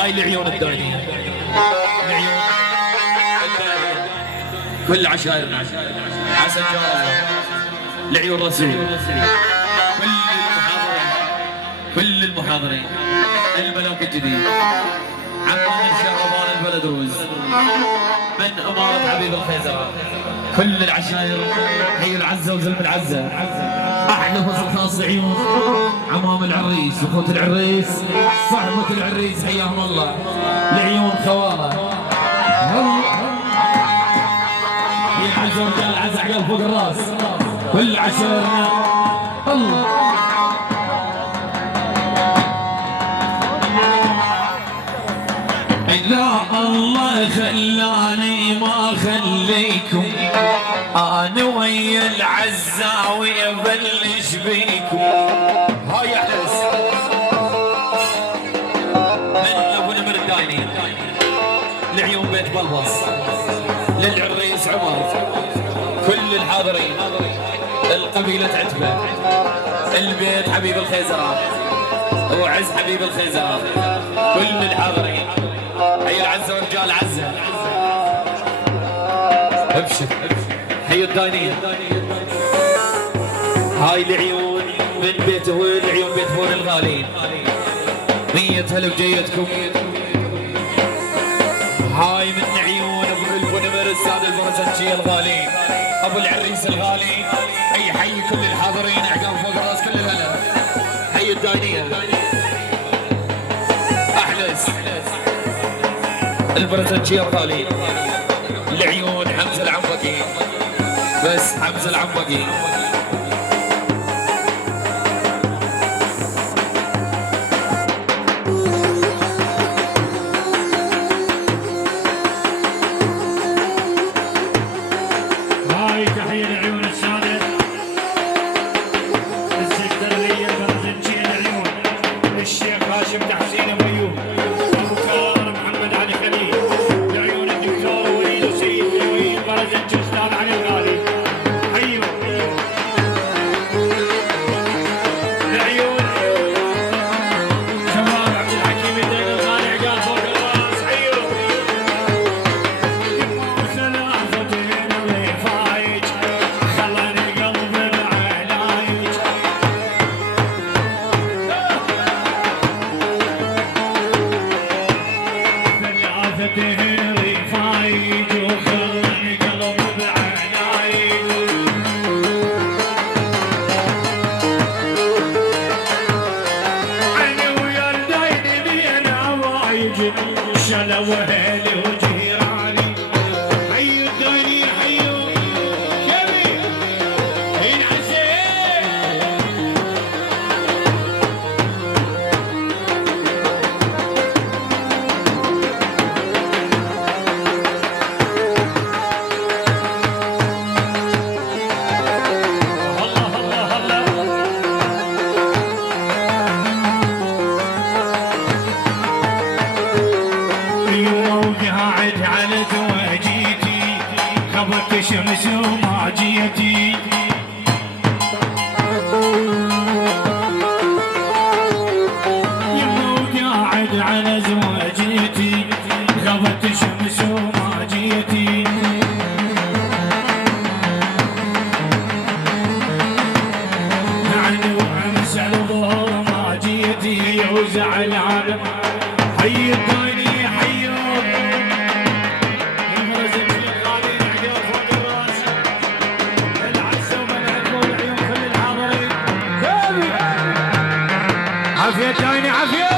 هاي العيون الداينية، العيون الداينية، كل عشائرنا عسى إن شاء الله، العيون رسول، كل المحاضرين الملاك الجديد، عمان الشربان البلدوز، من أمارة حبيب الخيزران، كل العشائر، حي العزة وزلم العزة، أحلى فصل خاص عيون عمام العريس وخوت العريس، صحبة العريس حياهم الله، العيون خواله، حي العزة ورجال العزة عقال فوق الراس، كل عشائرنا الله. لا الله خلاني ما خليكم، انا ويا العزاوي ابلش بيكم. هاي احلس من ابو نمر الدايني، لعيون بيت بلبص، للعريس عمر، كل الحاضرين، القبيلة عتبة، البيت حبيب الخيزران وعز حبيب الخيزران، كل الحاضرين، حي العزة ورجال عزة، ابشر حي الداينية. هاي العيون من بيت هول، عيون بيت هول الغالين، 100 هلا بجيتكم. هاي من عيون ابو نمر السادة البرزنجية الغالين، ابو العريس الغالي، حي كل الحاضرين، عقاب فوق الراس كل الهلا، حي الداينية احلس البرزنجية الغالي، العيون حمزة العنبقي، بس حمزة العنبقي. هاي تحية لعيون السادة السكترية البرزنجية، العيون الشيخ هاشم تحسين ابو ايوب، ابو كرار محمد علي خليل، لعيون الدكتور وليد سيد لويل البرزنجي استاذ علي الغالي، حيوا لعيون شباب عبد الحكيم الدين الغالي، عقال فوق الراس، حيوا يما سلافتين الرفايج خلاني قلب العلايج، ثلاثتين رفايج وخلاني قلب العلايج، عيني ويا الدايد بين عوايج شلوا اهلي وجيراني، حي الدايني حيوا كبي العسير. الله الله الله يوم قاعد على زواجيتي خبرت شمس وما جيتي، يوم قاعد على زواجيتي خبرت شمس وما جيتي، يعني وامس على ظهر ما جيتي وزعلان. حي الدايني حيوا المرزقين الغاليين، عقال فوق الراس، العزة وبنات والعيون كل الحاضرين، عافية دايني عافية.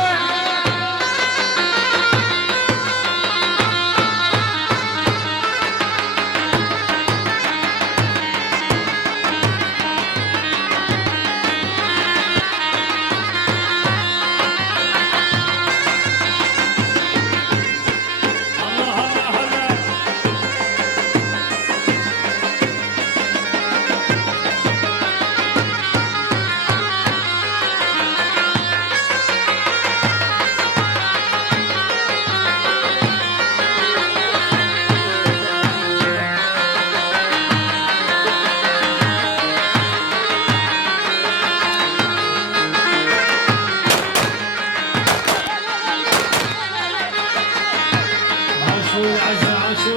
العزاوي العزاشو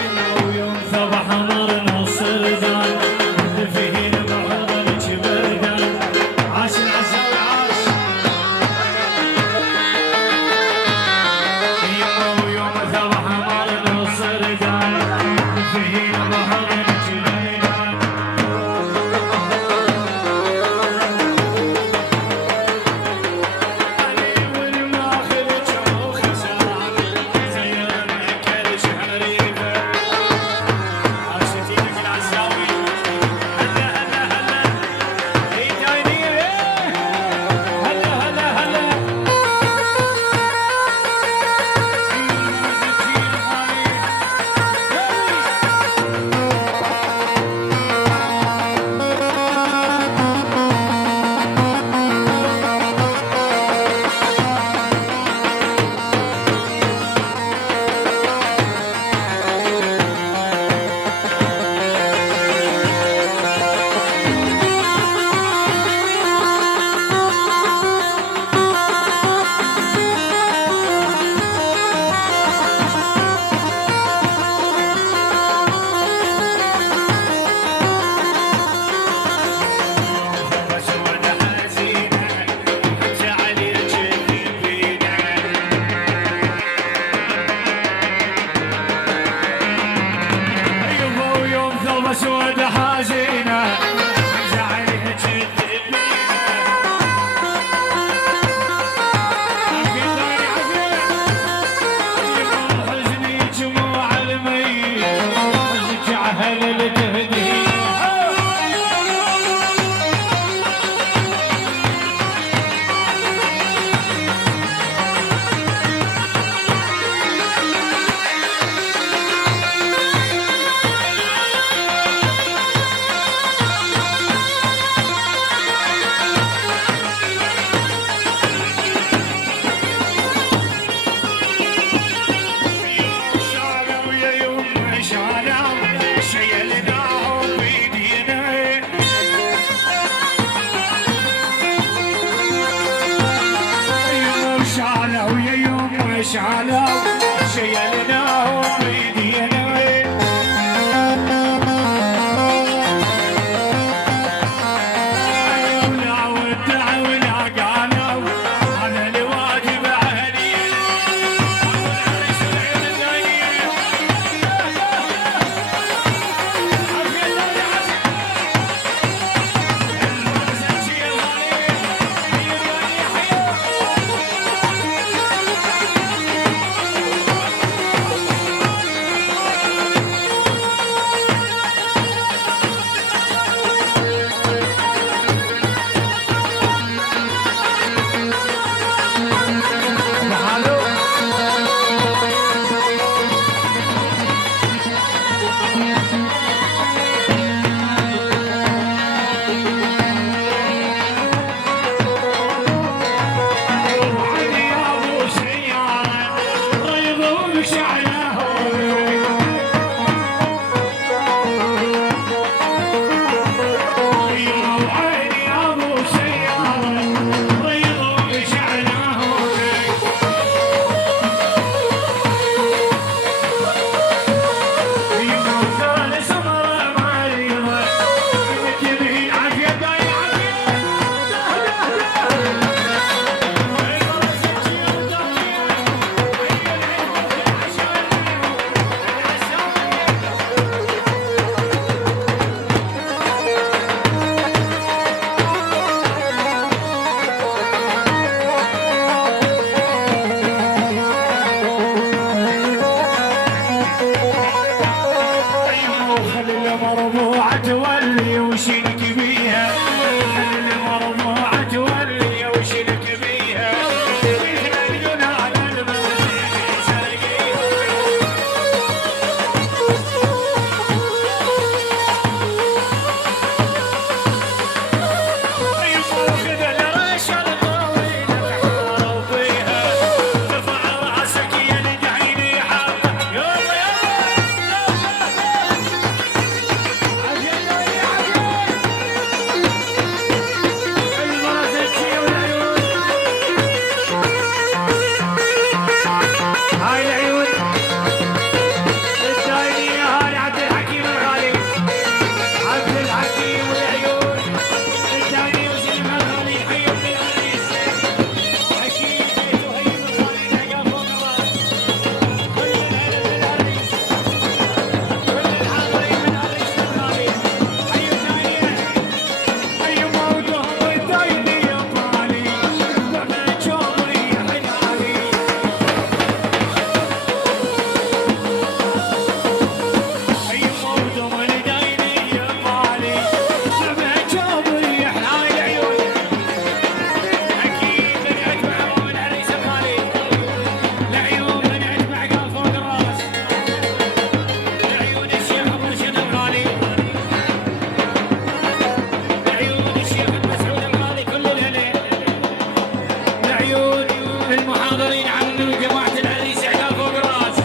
يما ويوم صبح نار نصر دان فيه بحر الجبردان عاش العزاوي عاش يما ويوم صبح نار نصر دان فيه بحر الجبردان سود حزينة زعلها جد حزني جموع الميت رجعها للتهديد شعلوا شيلناهم بيدينا ولا ودع ولا قالوا على الواجب علينا المحاضرين عمي وجماعة العريس عقال فوق الراس.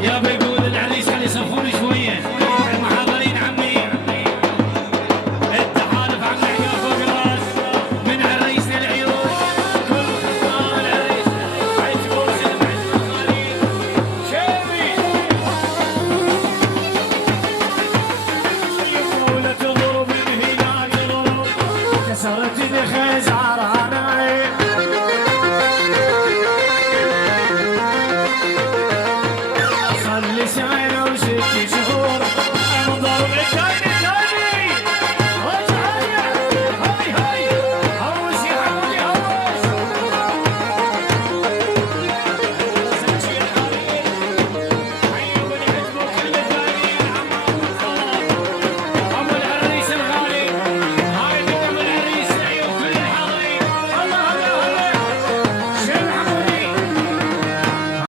يا بيقول العريس خلي يصفون شوية. المحاضرين عمي التحالف عمي عقال فوق الراس من عريسنا العيون كل خطاب العريس عيش بوسم عيش الخليل شيبي يقول تضرب الهلال ضرب كسرت